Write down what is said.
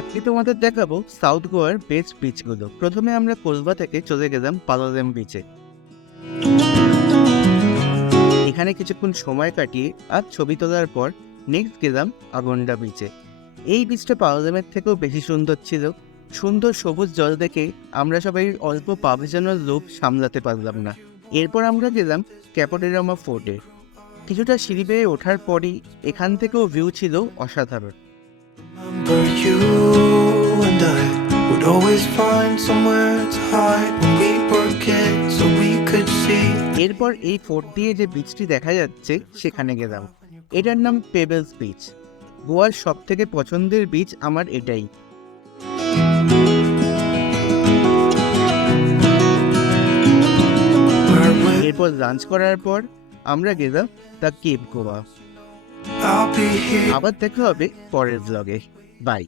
আজকে তোমাদের দেখাবো সাউথ গোয়ার বেস্ট বিচগুলো। প্রথমে আমরা কোলবা থেকে চলে গেলাম পালোলেম বিচে। এখানে কিছুক্ষণ সময় কাটিয়ে আর ছবি তোলার পর নেক্সট গেলাম আগন্ডা বিচে। এই বিচটা পালোলেমের থেকেও বেশি সুন্দর ছিল। সুন্দর সবুজ জল দেখে আমরা সবাই অল্প পা ভেজানোর লোভ সামলাতে পারলাম না। এরপর আমরা গেলাম ক্যাপোডেরামা ফোর্টে। কিছুটা সিঁড়ি বেয়ে ওঠার পরই এখান থেকেও ভিউ ছিল অসাধারণ। Remember you and I would always find somewhere to hide when we were kids so we could see. এরপর এই ফোর্ট দিয়ে যে বিচটি দেখা যাচ্ছে সেখানে গেলাম। এটার নাম পেবেলস বিচ। গোয়ার সব থেকে পছন্দের বিচ আমার এটাই। এরপর লাঞ্চ করার পর আমরা গেলাম the Cape Goa. I'll be here. আবার দেখা হবে পরের ব্লগে। বাই।